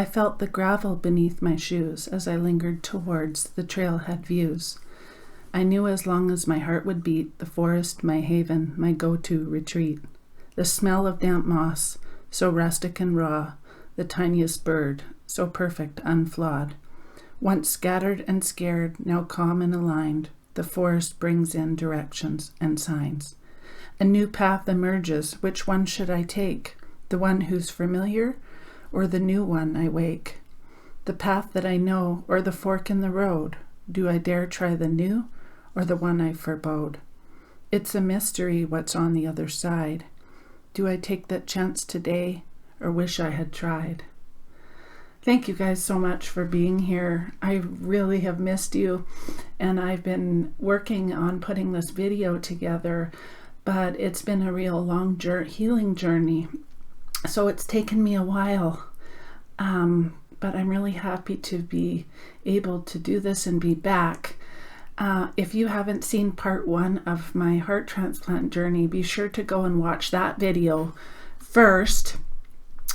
I felt the gravel beneath my shoes as I lingered towards the trailhead views. I knew as long as my heart would beat, the forest my haven, my go-to retreat. The smell of damp moss, so rustic and raw, the tiniest bird, so perfect, unflawed. Once scattered and scared, now calm and aligned, the forest brings in directions and signs. A new path emerges. Which one should I take? The one who's familiar, or the new one I wake? The path that I know, or the fork in the road? Do I dare try the new, or the one I forebode? It's a mystery what's on the other side. Do I take that chance today, or wish I had tried? Thank you guys so much for being here. I really have missed you, and I've been working on putting this video together, but it's been a real long healing journey. So it's taken me a while, but I'm really happy to be able to do this and be back. If you haven't seen part 1 of my heart transplant journey, be sure to go and watch that video first.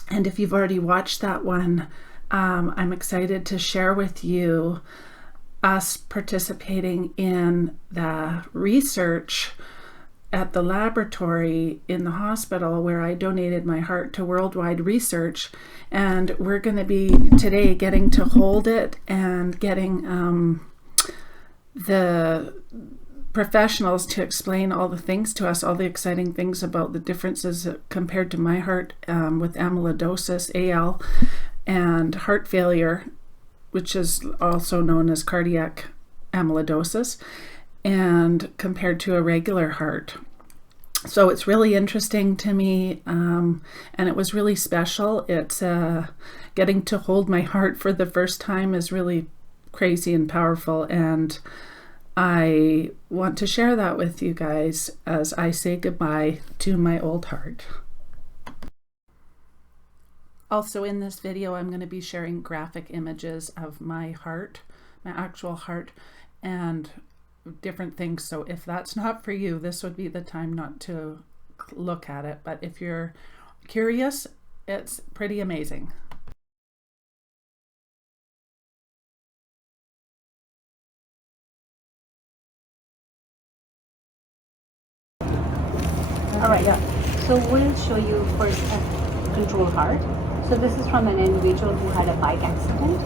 And if you've already watched that one, I'm excited to share with you us participating in the research at the laboratory in the hospital where I donated my heart to worldwide research. And we're going to be today getting to hold it and getting the professionals to explain all the things to us, all the exciting things about the differences compared to my heart with amyloidosis, AL, and heart failure, which is also known as cardiac amyloidosis, and compared to a regular heart. So it's really interesting to me, and it was really special. It's getting to hold my heart for the first time is really crazy and powerful, and I want to share that with you guys as I say goodbye to my old heart. Also in this video, I'm going to be sharing graphic images of my heart, my actual heart, and different things. So if that's not for you, this would be the time not to look at it. But if you're curious, it's pretty amazing. All right, so we'll show you first a control heart. So this is from an individual who had a bike accident,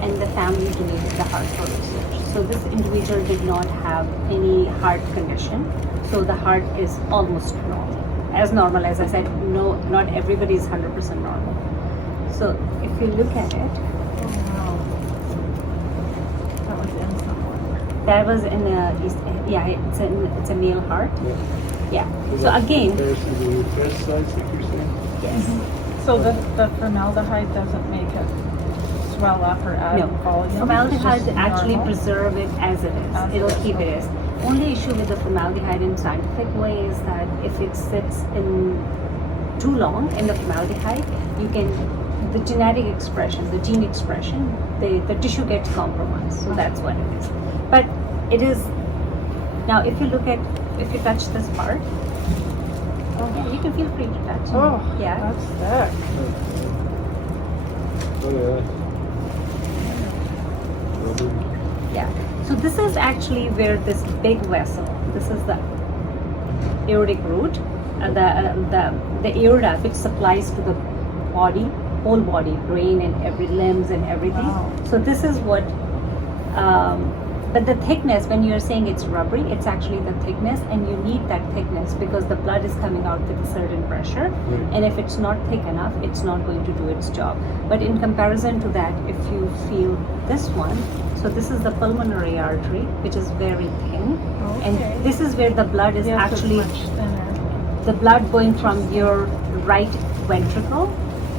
and the family donated the heart for research. So this individual did not have any heart condition, so the heart is almost normal. As normal, as I said, no, not everybody is 100% normal. So if you look at it, that was in a, yeah, it's a male heart. Yeah. So again, yes. So the formaldehyde doesn't make it swell up or add volume? Formaldehyde actually preserve it as it is. It'll keep it as. Only issue with the formaldehyde in scientific way is that if it sits in too long in the formaldehyde, you can, the genetic expression, the gene expression, the tissue gets compromised. So that's what it is. But it is, now if you look at, if you touch this part, yeah, you can feel free to touch. Oh, yeah, that's thick. Yeah. So this is actually where this big vessel, this is the aortic root, the aorta which supplies to the body, whole body, brain and every limbs and everything. Wow. So this is what, but the thickness, when you're saying it's rubbery, it's actually the thickness, and you need that thickness because the blood is coming out with a certain pressure, and if it's not thick enough, it's not going to do its job. But in comparison to that, if you feel this one, so this is the pulmonary artery, which is very thin, and this is where the blood is actually, the blood going from your right ventricle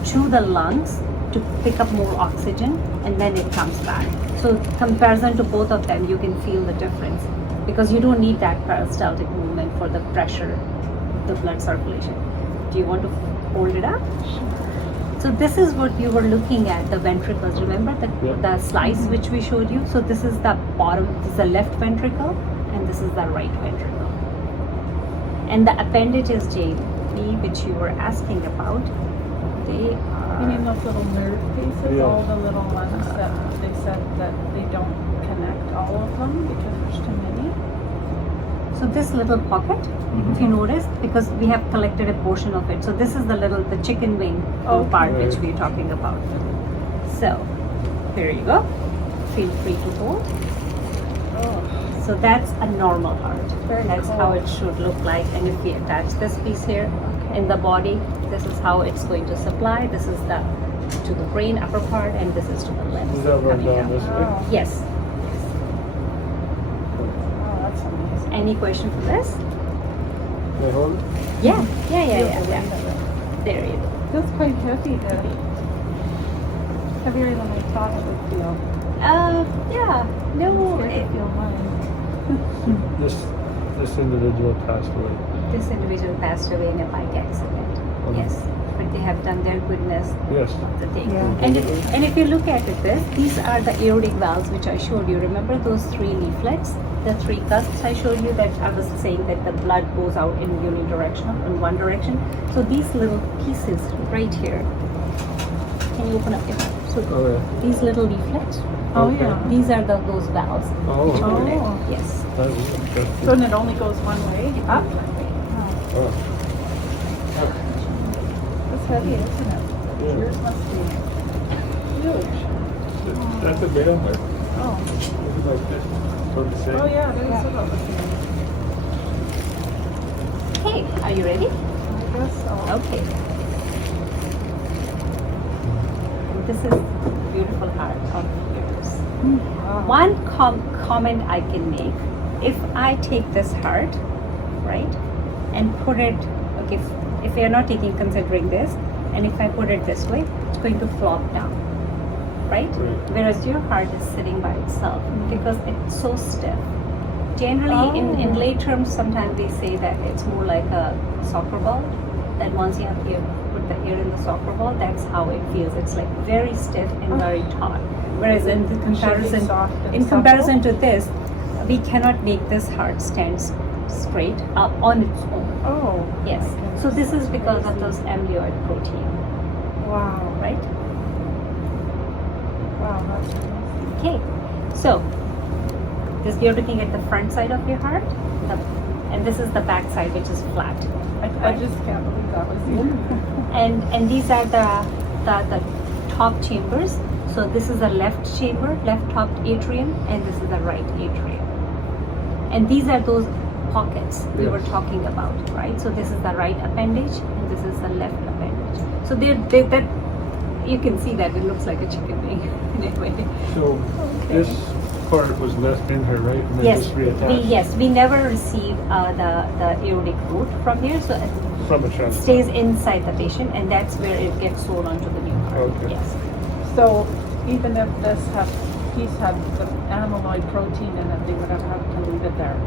to the lungs to pick up more oxygen, and then it comes back. So comparison to both of them, you can feel the difference because you don't need that peristaltic movement for the pressure, the blood circulation. Do you want to hold it up? Sure. So this is what you were looking at, the ventricles. Remember the slice which we showed you? So this is the bottom, this is the left ventricle, and this is the right ventricle. And the appendages, JB, which you were asking about, they are. You mean those little nerve pieces? Yeah. All the little ones that they said that they don't connect all of them because there's too many? So this little pocket, if you notice, because we have collected a portion of it. So this is the chicken wing part Okay. which we're talking about. So here you go. Feel free to hold. Oh, So that's a normal heart. Very That's cool. how it should look like. And if we attach this piece here in the body, this is how it's going to supply. This is the to the brain upper part, and this is to the limbs. Does that run coming down down. this way? wow. Yes. Oh, that's amazing. Any question for this? Can I hold it? Yeah. Feel the weight Yeah. of it. There you go. Feels quite heavy there. Heavier than I thought it would feel. Yeah. No, Scared to feel mine. This individual passed away. this individual passed away in a bike accident. Okay. Yes. But they have done their goodness Yes. of the thing. Yeah. And if you look at it, these are the aortic valves which I showed you. Remember those 3 leaflets? The 3 cusps I showed you that I was saying that the blood goes out in unidirectional, in one direction. So these little pieces right here. Can you open up your mouth? So Okay. these little leaflets, Oh, Okay. yeah. these are those valves. Oh, which hold it. Oh. Yes. that is interesting. So then it only goes one way? Up? Oh, Oh. that's heavy, isn't it? Yeah. Yours must be huge. That's a male heart. Oh, It's like this. From the same. oh yeah, that is about the same. Okay, are you ready? I guess so. Okay. And this is the beautiful heart of yours. Wow. One comment I can make, if I take this heart, right, and put it, okay, if you're not considering this, and if I put it this way, it's going to flop down, right? Right. Whereas your heart is sitting by itself because it's so stiff. Generally, in Oh. lay terms, sometimes we say that it's more like a soccer ball. That once you have to put the ear in the soccer ball, that's how it feels. It's like very stiff and very taut. Whereas in the comparison, soft and in comparison to this, we cannot make this heart stand straight up on its own. Oh. Yes. Okay. So this is because of those amyloid protein, Wow. right? Wow, that's amazing. Okay. So this you're looking at the front side of your heart, and this is the back side, which is flat. I just can't believe that was you. And these are the top chambers. So this is the left chamber, left top atrium, and this is the right atrium. And these are those pockets we were Yes. talking about, right? So this is the right appendage, and this is the left appendage. So that you can see that it looks like a chicken wing in a way. So this part was left in her, right? And then Yes, just reattached we never receive the aortic root from here, so it from a transplant. stays inside the patient, and that's where it gets sold onto the new heart. Okay. Yes. So even if this piece had the amyloid protein in it, they would have had to leave it there.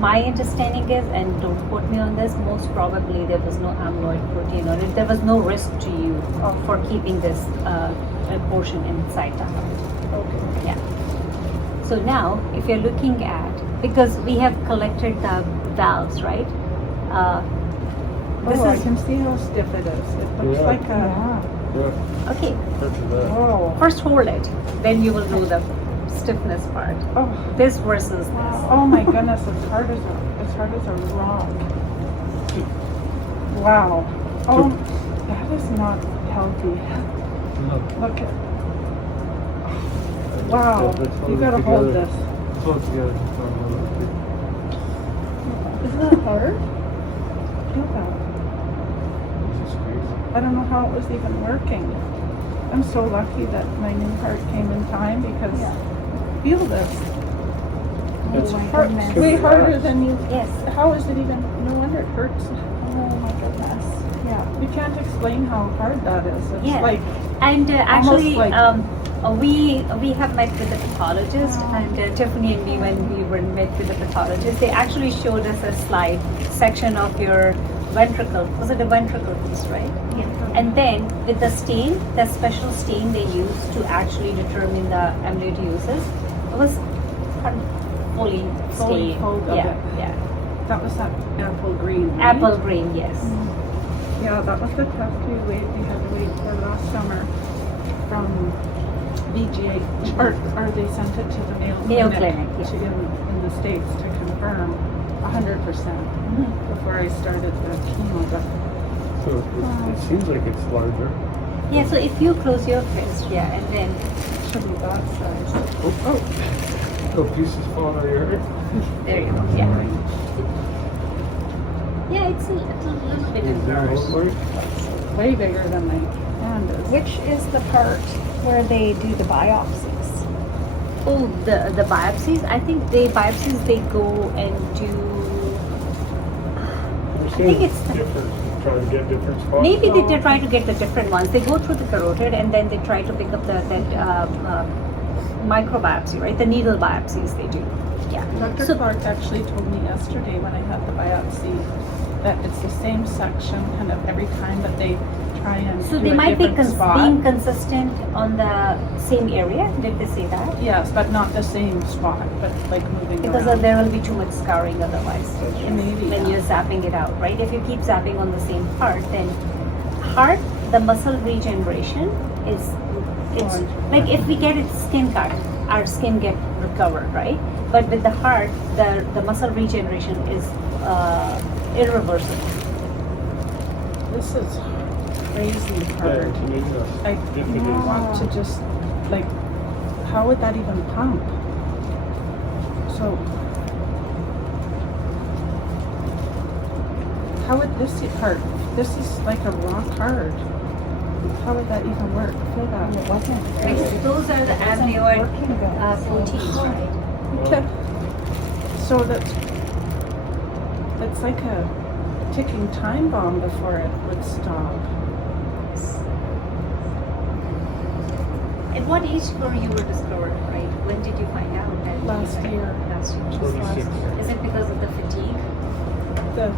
My understanding is, and don't quote me on this, most probably there was no amyloid protein on it. There was no risk to you for keeping this portion inside the heart. Okay. Yeah. So now, if you're looking at, because we have collected the valves, right? This Oh, I is can see how stiff it is. It looks Yeah. like a. Yeah, okay. that's that. Whoa. First, hold it, then you will know the stiffness part. Oh. This versus this. Oh my goodness, as hard as a rock. Wow. Oh, that is not healthy. No. Look at. Wow. Yeah, let's You hold it gotta hold together. this. Hold it together. Isn't that hard? Feel that. This is crazy. I don't know how it was even working. I'm so lucky that my new heart came in time because feel this. It's Hard, goodness. way harder than you. Yes. How is it even? No wonder it hurts. Oh my goodness. Yeah, you can't explain how hard that is. It's Yeah. like And actually, like- we have met with the pathologist, and Tiffany and me, when we were met with the pathologist, they actually showed us a slide section of your ventricle. Was it a ventricle piece, right? Yeah. And then with the stain, the special stain they used to actually determine the amyloidosis, it was kind of fully stained. coat of Yeah, it. yeah. that was that apple green. Right? Apple green, yes. Yeah, that was the test we had to wait for last summer from VGH, or they sent it to the Mayo Clinic, yeah. in the States to confirm 100% before I started the chemo. But So it seems like it's larger. Yeah, so if you close your fist, yeah, and then it should be that size. Oh, little pieces falling out of your head. there you go. Yeah. Yeah, it's a little bit embarrassed. Way bigger than my hand is. Which is the part where they do the biopsies? Oh, the biopsies. I think they go and do. I think it's different. Try to get different spots. maybe they try to get the different ones. They go through the carotid and then they try to pick up that micro biopsy, right? The needle biopsies they do. Yeah. Dr. So- Clark actually told me yesterday when I had the biopsy that it's the same section kind of every time, but they try and So do they a might be different spot. being consistent on the same area. Did they say that? Yes, but not the same spot, but like moving Because around. there will be too much scarring otherwise. Maybe, When yeah. you're zapping it out, right? If you keep zapping on the same part, then heart, the muscle regeneration it's like if we get it skin cut, our skin get recovered, right? But with the heart, the muscle regeneration is irreversible. This is crazy hard. I want to just like, how would that even pump? So, how would this part? This is like a rock hard. How would that even work? Feel that? It wasn't. Those are the amyloid proteins, right? Okay. So it's like a ticking time bomb before it would stop. At what age were you discovered, right? When did you find out that? Last year. Last year. 26. Is it because of the fatigue? The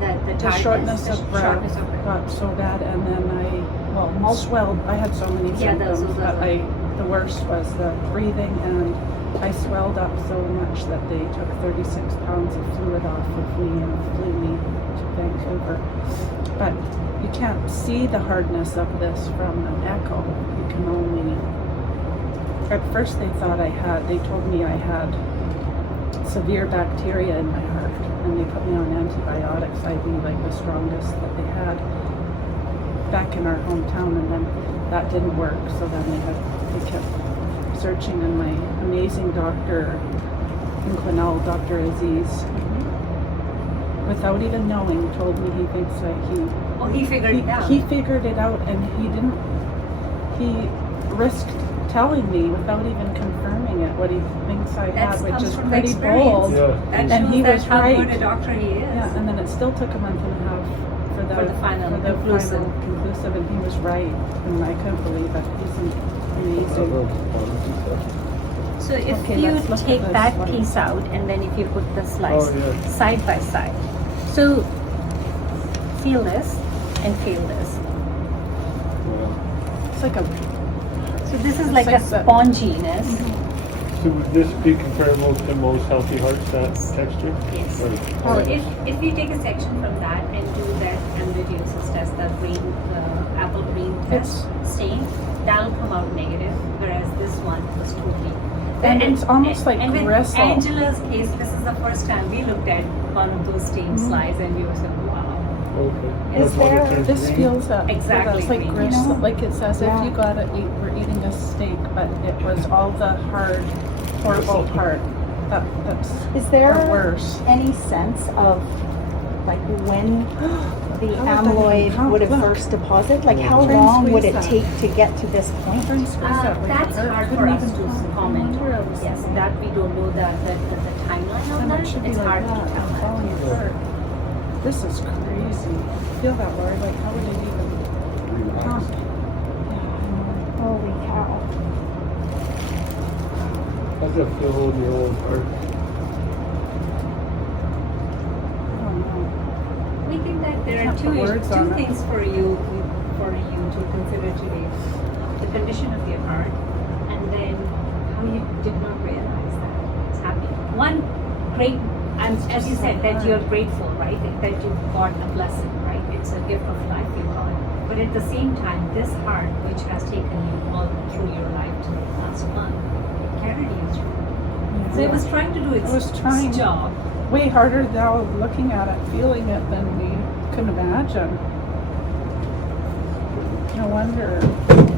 The the shortness tiredness? of The breath shortness of breath. got so bad, and then I swelled. I had so many Yeah, symptoms, those but the worst was the breathing, and I swelled up so much that they took 36 pounds of fluid off of me and flew me to Vancouver. But you can't see the hardness of this from an echo. You can only. At first, they told me I had severe bacteria in my heart, and they put me on antibiotics, IV, like the strongest that they had back in our hometown, and then that didn't work. So then they kept searching, and my amazing doctor in Quesnel, Dr. Aziz, without even knowing, told me he thinks that he figured it out. he figured it out, and he risked telling me without even confirming it what he thinks I That had, which comes is from the pretty experience. bold. Yeah. That And shows he that was how right. good a doctor he is. Yeah, and then it still took a month and a half for the final final conclusive. conclusive, and he was right, and I couldn't believe it. He's amazing. So if Okay, you let's look at take this that one. piece out and then if you put the slice Oh, yeah. side by side. So feel this and feel this. It's like a So this is like a like the- sponginess. So would this be comparable to most healthy hearts, that texture? Yes. Or- So if you take a section from that and do that amyloidosis test, the green, apple green test stain, that'll come out negative, whereas this one was totally. And it's almost like and with gristle. Angela's case, this is the first time we looked at one of those stained slides and we were like, wow. Okay. Is That's why it there- turns This green? feels Exactly it's like green. gristle, You know? like it's as Yeah. if you got it. We were eating a steak, but it was all the hard, horrible part. That's Is there or worse. any sense of like when the How would that amyloid even count? would have Look. first deposited? Like how Try and long would squeeze it that. take to get to this point? That's That's hard for us to comment on. Yes, that we don't know the timeline on that. It's hard to tell that. This is crazy. Feel that, Lori? Like, how would it even pump? Holy cow. How's that feel holding your own heart? I don't know. We think that there are Can't put words on two it. things for you to consider today: the condition of your heart, and then how you did not realize that it's happening. One great, as you said, that you're grateful, right? That you got a blessing, right? It's a gift of life, you call it. But at the same time, this heart, which has taken you all through your life to the last month, it carried you through. So it was trying to do its job. Way harder now looking at it, feeling it than we can imagine. No wonder,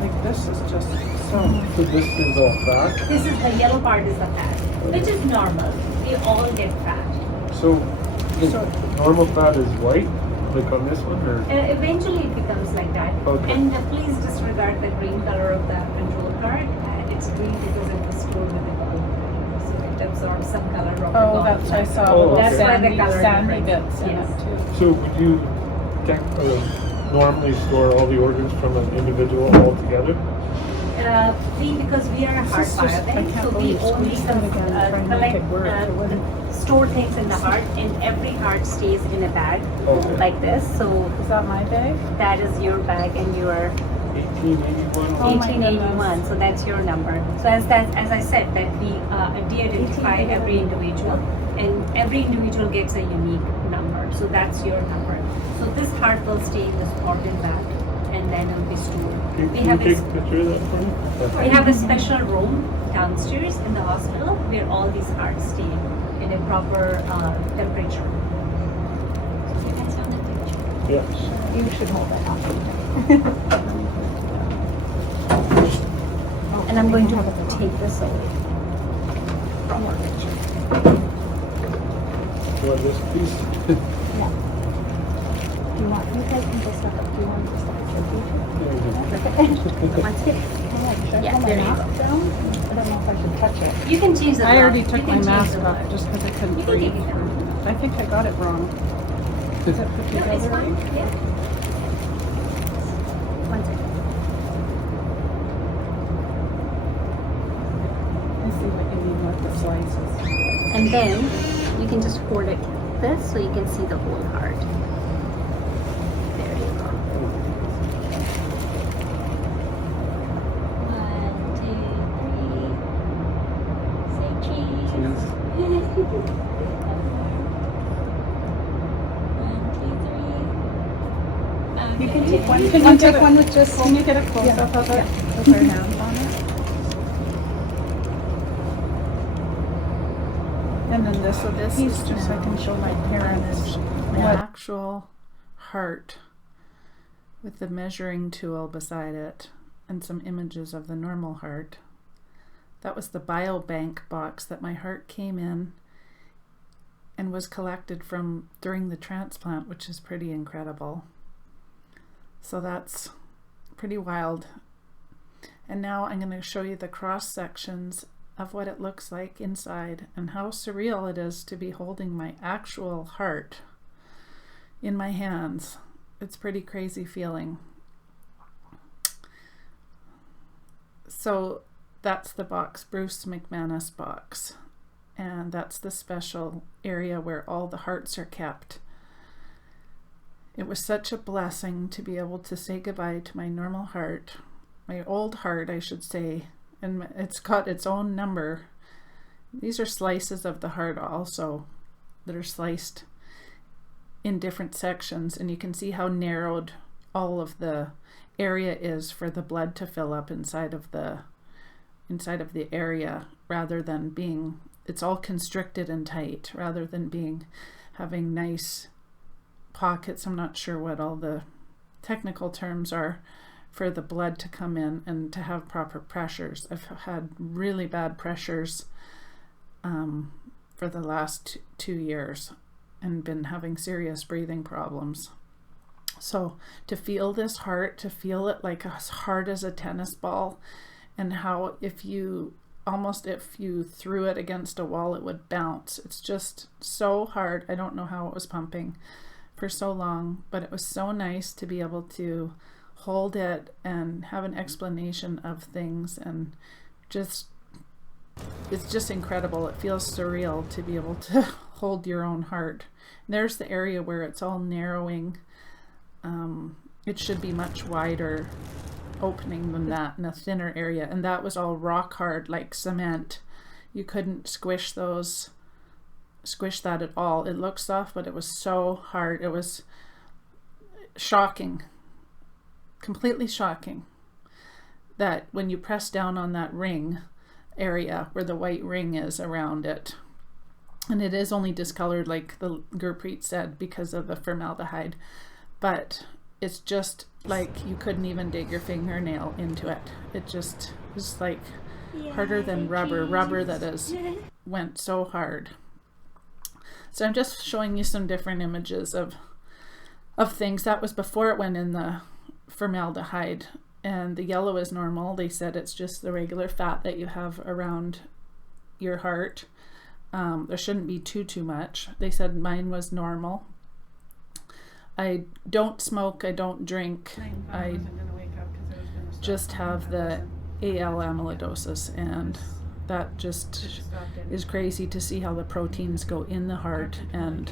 like this is just so. So this is all fat? This is the yellow part is the fat, which is normal. We all get fat. So normal fat is white, like on this one, or? Eventually it becomes like that. Okay. And please disregard the green color of the control card. It's green because it was stored with the gold. So it absorbs some color of the gold. Oh, that's I saw. Oh, That's okay. why the color sandy difference. bits in Yes. it too. So would you normally store all the organs from an individual all together? Because we are a heart This is just- I biobank, can't so we believe only squeeze them again, try and make collect, it work. It wouldn't. store things in the heart, and every heart stays in a bag Okay. like this. So Is that my bag? that is your bag, and your 1881. Oh my 1881. So that's your number. So as I said, that we de-identify every individual, and every individual gets a unique number. So that's your number. So this heart will stay in this organ bag, and then it will be stored. Can We you have take a a picture of that for me? We have a special room downstairs in the hospital where all these hearts stay in a proper temperature. So you guys have the picture. Yeah. You should hold that up. And I'm going to take this away. You want this piece? Do you want me to take this up? Do you want this up? One second. Yeah, there you go. I don't know if I should touch it. You can change the I already lock. took You my can change mask the off lock. just because I You couldn't can breathe. take it down. I think I got it wrong. Is it put No, it's together fine. right? Yeah. One second. I see what you mean with the slices. And then you can just hold it like this so you can see the whole heart. There you go. 1, 2, 3. Say cheese. Cheese. 1, 2, 3. You can take one. Can you take one with just? Can you get a close up of it with our hands on it? And then this piece, just so I can show my parents My what. actual heart with the measuring tool beside it and some images of the normal heart. That was the biobank box that my heart came in and was collected from during the transplant, which is pretty incredible. So that's pretty wild. And now I'm going to show you the cross sections of what it looks like inside and how surreal it is to be holding my actual heart in my hands. It's pretty crazy feeling. So that's the box, Bruce McManus box, and that's the special area where all the hearts are kept. It was such a blessing to be able to say goodbye to my normal heart, my old heart I should say, and it's got its own number. These are slices of the heart also that are sliced in different sections, and you can see how narrowed all of the area is for the blood to fill up inside of the area, rather than being, it's all constricted and tight rather than having nice pockets. I'm not sure what all the technical terms are for the blood to come in and to have proper pressures. I've had really bad pressures for the last 2 years and been having serious breathing problems. So to feel this heart, to feel it like as hard as a tennis ball, and how if you threw it against a wall it would bounce. It's just so hard. I don't know how it was pumping for so long, but it was so nice to be able to hold it and have an explanation of things, and it's just incredible. It feels surreal to be able to hold your own heart. And there's the area where it's all narrowing. It should be much wider opening than that, in a thinner area, and that was all rock hard like cement. You couldn't squish that at all. It looked soft, but it was so hard. shocking, completely shocking, that when you press down on that ring area where the white ring is around it, and it is only discolored, like the Gurpreet said, because of the formaldehyde, but it's just like you couldn't even dig your fingernail into it. It just is like harder than rubber that has went so hard. So I'm just showing you some different images of things. That was before it went in the formaldehyde, and the yellow is normal. They said it's just the regular fat that you have around your heart. There shouldn't be too much. They said mine was normal. I don't smoke, I don't drink, I just have the AL amyloidosis, and that just is crazy to see how the proteins go in the heart and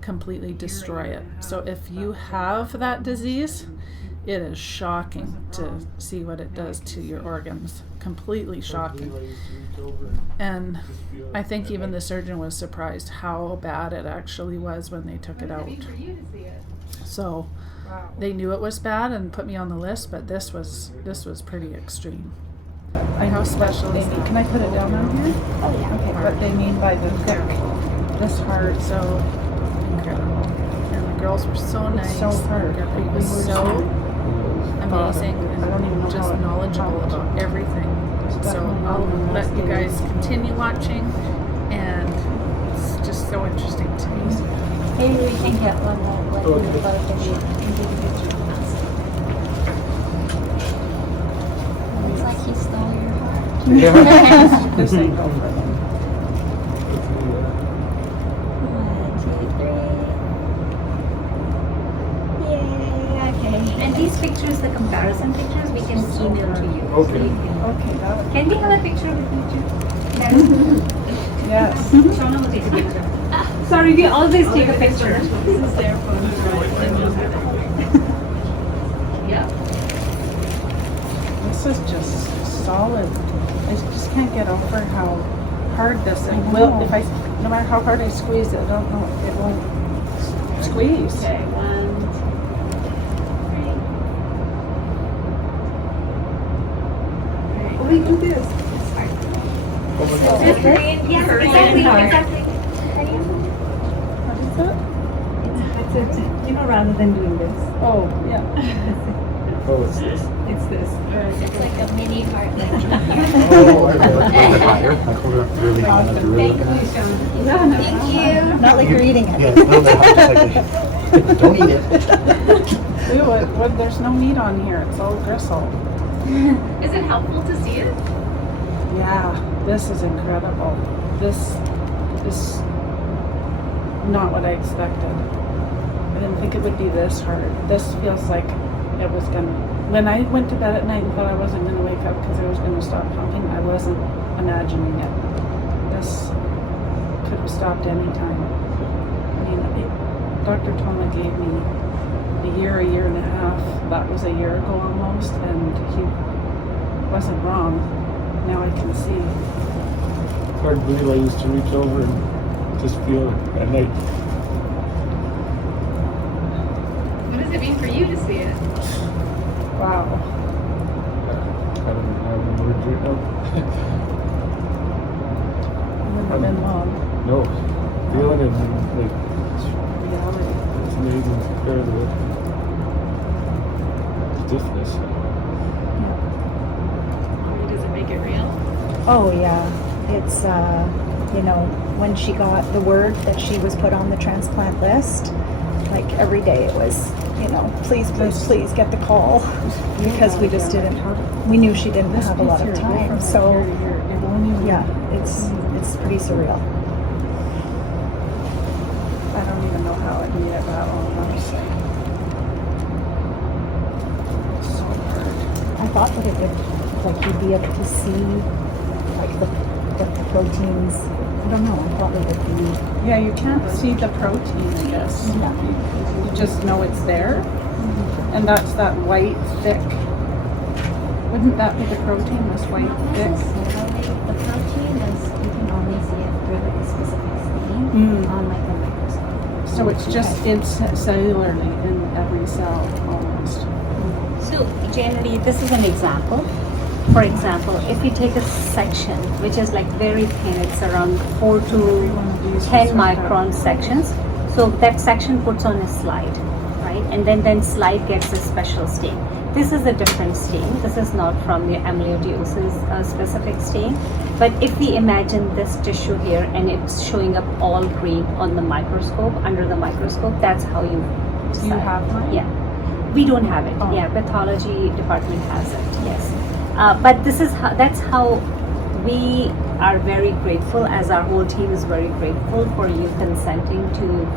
completely destroy it. So if you have that disease, it is shocking to see what it does to your organs. Completely shocking. And I think even the surgeon was surprised how bad it actually was when they took it out. So they knew it was bad and put me on the list, but this was pretty extreme. How special is that? Can I put it down on here? Oh yeah. Okay, what they mean by the thick, this hard, So incredible. And the girls were so nice. so hard. Gurpreet was so amazing I don't even know and just how it- knowledgeable about everything. So I'll let you guys continue watching, and it's just so interesting to me. Maybe we can get one more like Okay. in the photo and take a picture of us. Looks like he stole your heart. This ain't go for them. 1, 2, 3. Yay, okay. And these pictures, the comparison pictures, we can email to you. Okay. So you can, Okay, that would can we have a picture with you too? yes. Shona will take a picture. Sorry, we always take a picture. This is their phone. Yeah. This is just solid. I just can't get over how hard this thing will. If I, no matter how hard I squeeze it, I don't know, it won't squeeze. Okay, 1, 2, 3. We do this. Yeah, exactly. What is it? It's you know, rather than doing this. Oh, yeah. Oh, it's this. It's this. It's like a mini heart. Like Oh, I know. Thank you. Not like you're eating it. Yeah, no, no, just like don't eat it. Ew, there's no meat on here. It's all gristle. Is it helpful to see it? Yeah, this is incredible. This is not what I expected. I didn't think it would be this hard. This feels like it was gonna. When I went to bed at night and thought I wasn't gonna wake up because it was gonna stop pumping, I wasn't imagining it. This could have stopped any time. I mean, Dr. Toma gave me a year and a half. That was a year ago almost, and he wasn't wrong. Now I can see. It's hard to believe I used to reach over and just feel at night. What does it mean for you to see it? Wow. I don't even have the words right now. Wouldn't have been long. No, feeling it, like, Reality. it's amazing compared to the stiffness. Does it make it real? Oh yeah, it's you know, when she got the word that she was put on the transplant list, like every day it was, you know, please get the call, because we just didn't, we knew she didn't have a lot of time, so It won't even. yeah, it's pretty surreal. I don't even know how I made it that long, honestly. It's so hard. I thought that it would, like, you'd be able to see, like, the proteins. I don't know, I thought it would be, Yeah, you can't see the protein, I guess. yeah. You just know it's there. And that's that white, thick. Wouldn't that be the protein, this white, thick? The protein is, you can only see it through like a specific stain Mm. on like a microscope. So it's just cellularly in every cell almost. So generally, this is an example. For example, if you take a section which is like very thin, it's around 4 to 10 micron sections. So that section puts on a slide, right? And then slide gets a special stain. This is a different stain. This is not from the amyloidosis specific stain. But if we imagine this tissue here and it's showing up all green on the microscope, under the microscope, that's how you decide. Do you have one? Yeah. We don't have it. Oh. Yeah, pathology department has it. Yes. But that's how we are very grateful, as our whole team is very grateful for you consenting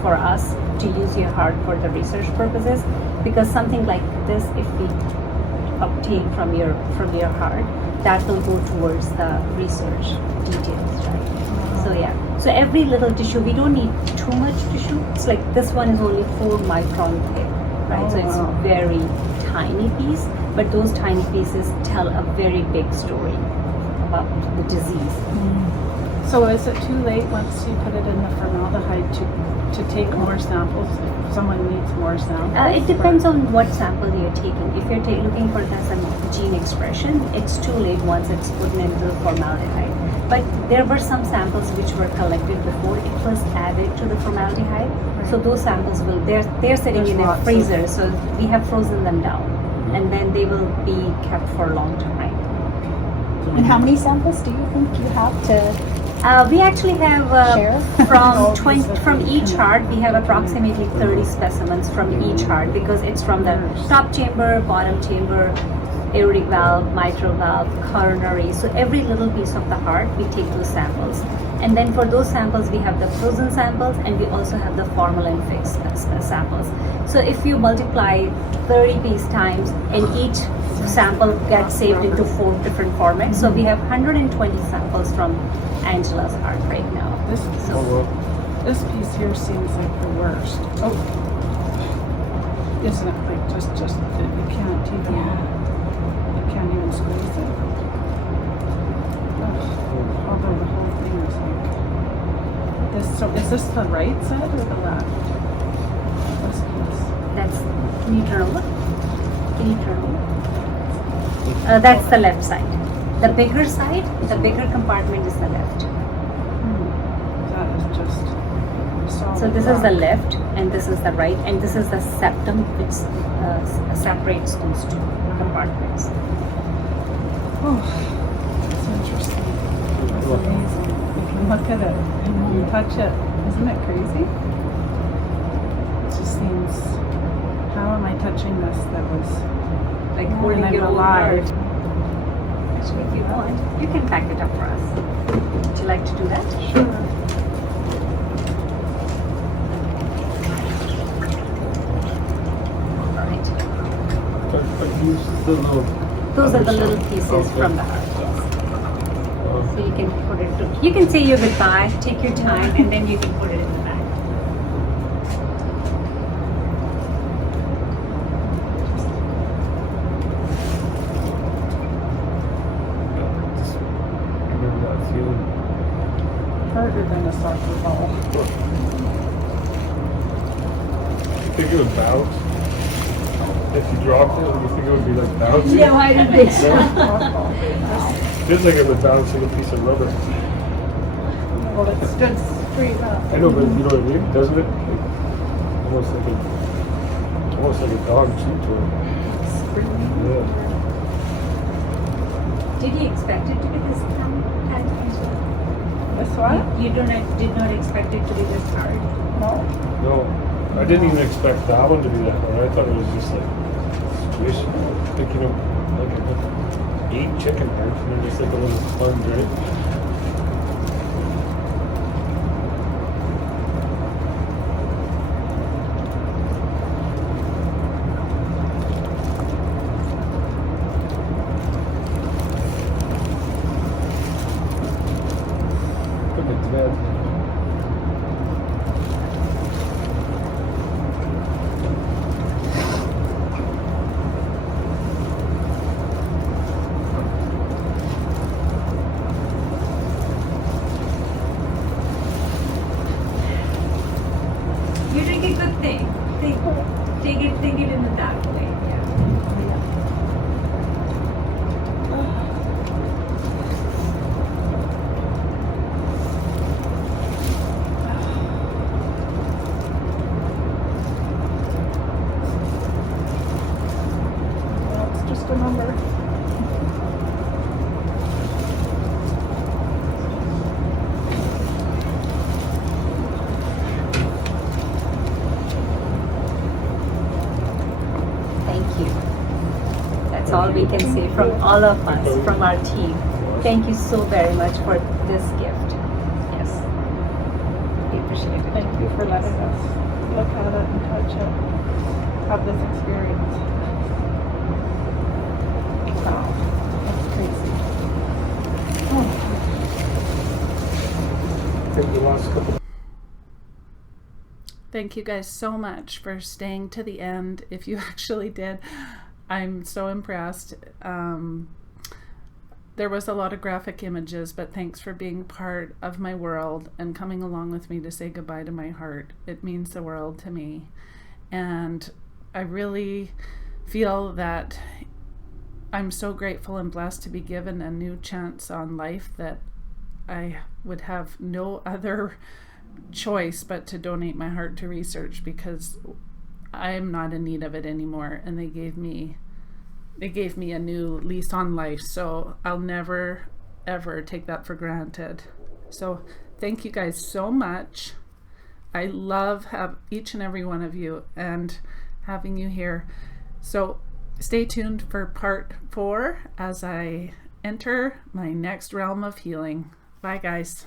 for us to use your heart for the research purposes, because something like this, if we obtain from your heart, that will go towards the research details, right? So yeah, so every little tissue, we don't need too much tissue. It's like this one is only 4 micron thick, right? So it's very tiny piece, but those tiny pieces tell a very big story about the disease. So is it too late once you put it in the formaldehyde to take more samples if someone needs more samples? It depends on what sample you're taking. If you're looking for some gene expression, it's too late once it's put into the formaldehyde. But there were some samples which were collected before it was added to the formaldehyde. So those samples they're sitting in a freezer. So we have frozen them down, and then they will be kept for a long time. And how many samples do you think you have to We actually have share? from each heart. We have approximately 30 specimens from each heart, because it's from the top chamber, bottom chamber, aortic valve, mitral valve, coronary. So every little piece of the heart, we take those samples. And then for those samples, we have the frozen samples, and we also have the formalin fixed samples. So if you multiply 30 piece times, and each sample gets saved into 4 different formats. So we have 120 samples from Angela's heart right now. This piece here seems like the worst. Oh, isn't it? Like just you can't even you can't even squeeze it. Although the whole thing is like this. So is this the right side or the left? This piece. Can you turn over? That's the left side. The bigger side, the bigger compartment is the left. That is just solid So this is the rock. left, and this is the right, and this is the septum, which separates those 2 compartments. Oh, that's interesting. That's amazing. You can look at it and you touch it. Isn't it crazy? It just seems, how am I touching this that was Like when holding I'm your own alive? heart. Actually, if you want, you can pack it up for us. Would you like to do that? Sure. All right. But use the little. Those are the little pieces from the heart. Yes. So you can put it. You can say your goodbye. Take your time, and then you can put it in the bag. Remember that feeling. Harder than a soccer ball. You think it would bounce? If you dropped it, you think it would be like bouncing? No, I don't think so. Feels like it would bounce like a piece of rubber. Well, it stood straight up. I know, but you know what I mean? Doesn't it? Like, almost like a dog chew toy. Yeah. Did you expect it to be this time? This one? You did not expect it to be this hard. No. No, I didn't even expect that one to be that hard. I thought it was just like squish, like like 8 chicken hearts, and they're just like a little sponge, right? Look at that. Think it in that way. Yeah. Well, it's just a number. Thank you. That's all we can say from all of us, from our team. Thank you so very much for this gift. Yes. We appreciate it. Thank you for letting us look at it and touch it, have this experience. Wow, that's crazy. think the last couple. Thank you guys so much for staying to the end. If you actually did, I'm so impressed. There was a lot of graphic images, but thanks for being part of my world and coming along with me to say goodbye to my heart. It means the world to me. And I really feel that I'm so grateful and blessed to be given a new chance on life that I would have no other choice but to donate my heart to research, because I'm not in need of it anymore, and they gave me a new lease on life, so I'll never ever take that for granted. So thank you guys so much. I love each and every one of you and having you here. So stay tuned for part 4 as I enter my next realm of healing. Bye guys.